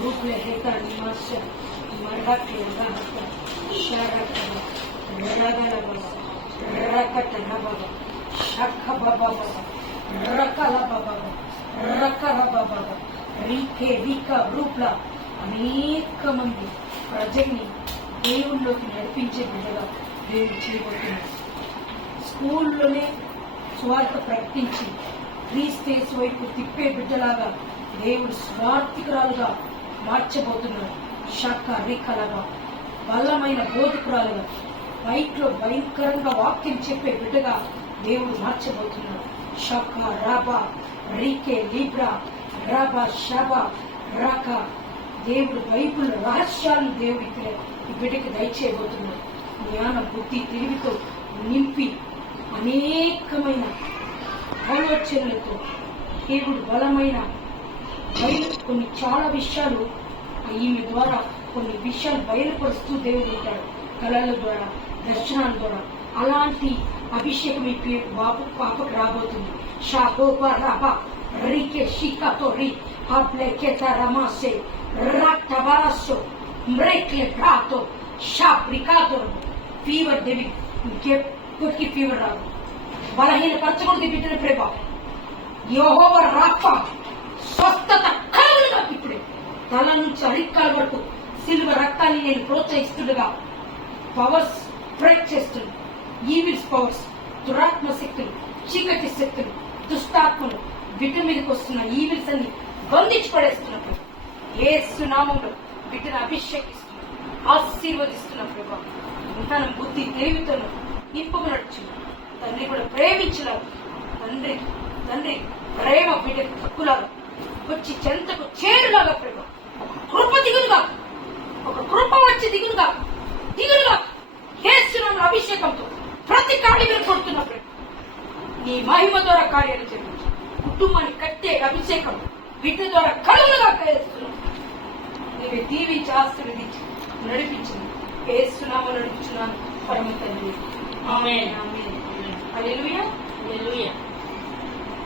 रूप लेता निमाशा मरड़ा के लगा शारा करा रगा लगा रकत बाबा शख बाबा रकला बाबा रकला बाबा రీకే వీక రూప్ల అనేక మంది ప్రజల్ని దేవుళ్ళలోకి నడిపించే బిడ్డగా దేవుడు చేయబోతున్నారు. స్కూల్లోనే స్వార్థ ప్రకటించి క్రీస్తు వైపు తిప్పే బిడ్డలాగా దేవుడు స్వార్థికురాలుగా మార్చబోతున్నాడు. శాఖ రేఖలాగా బలమైన బోధకురాలుగా బైక్లో భయంకరంగా వాక్యం చెప్పే బిడ్డగా దేవుడు మార్చబోతున్నాడు. శాఖ రాబా రీకే లీబ్రా రాబా షాబా రాక దేవుడు బైబుల్ రహస్యాలను దేవుడు ఇక్కడ ఈ బిడ్డకి దయచేయబోతున్నాడు. జ్ఞాన బుద్ధి తెలివితో నింపి అనేకమైన ఆలోచనలతో దేవుడు బలమైన కొన్ని చాలా విషయాలు ఈమె ద్వారా కొన్ని విషయాలు బయలుపరుస్తూ దేవుడు ఉంటాడు. కళల ద్వారా దర్శనాల ద్వారా అలాంటి అభిషేకం మీ బాబు పాపకు రాబోతుంది. షాహోబా రాబా రీకే షికాతో రీ అబ్లెకెతా రమాసే రాక్టబారసో మ్రేక్లే ప్రాతో షాప్రికాతో ఫీవర్ దేవి ఇంకెప్పటికీ ఫీవర్ రాదు. బలహీనపరచకూడదు బిడ్డల ప్రేమ. యెహోవా రాఫా స్వస్థత కలుగునుగా ఇప్పుడే తల నుంచి అరికాల వరకు సిల్వ రక్తాన్ని నేను ప్రోత్సహిస్తుండగా పవర్స్ బ్రేక్ చేస్తుంది. ఈవిల్స్ పవర్స్, దురాత్మ శక్తులు, చీకటి శక్తులు, దుష్టాత్మలు బిడ్డ మీదకి వస్తున్న ఈవిల్స్ అన్ని బంధించి పడేస్తున్నప్పుడు యేసు నామములో బిడ్డను అభిషేకిస్తున్నా, ఆశీర్వదిస్తున్న ప్రభా. తన బుద్ధి తెలివితో నింపుకు నడుచు. తండ్రి కూడా ప్రేమించిన తండ్రి తండ్రి ప్రేమ బిడ్డకు తక్కువలాగా వచ్చి చెంతకు చేరులాగా ప్రభా కృప దిగులుగా ఒక కృప వచ్చి దిగులుగా యేసునామములో అభిషేకంతో ప్రతి కాడి మీద కొడుతున్నప్పుడు నీ మహిమ ద్వారా కార్యాలు జరిగించు. కుటుంబాన్ని కట్టే అభిషేకం బిడ్డ ద్వారా కలుగులుగా చేస్తున్నాం. నీవే దీవించి ఆశీర్వదించి నడిపించింది. యేసునామములో నడిపించున్నాను పరమ తండ్రి. ఆమేన్. హల్లెలూయా.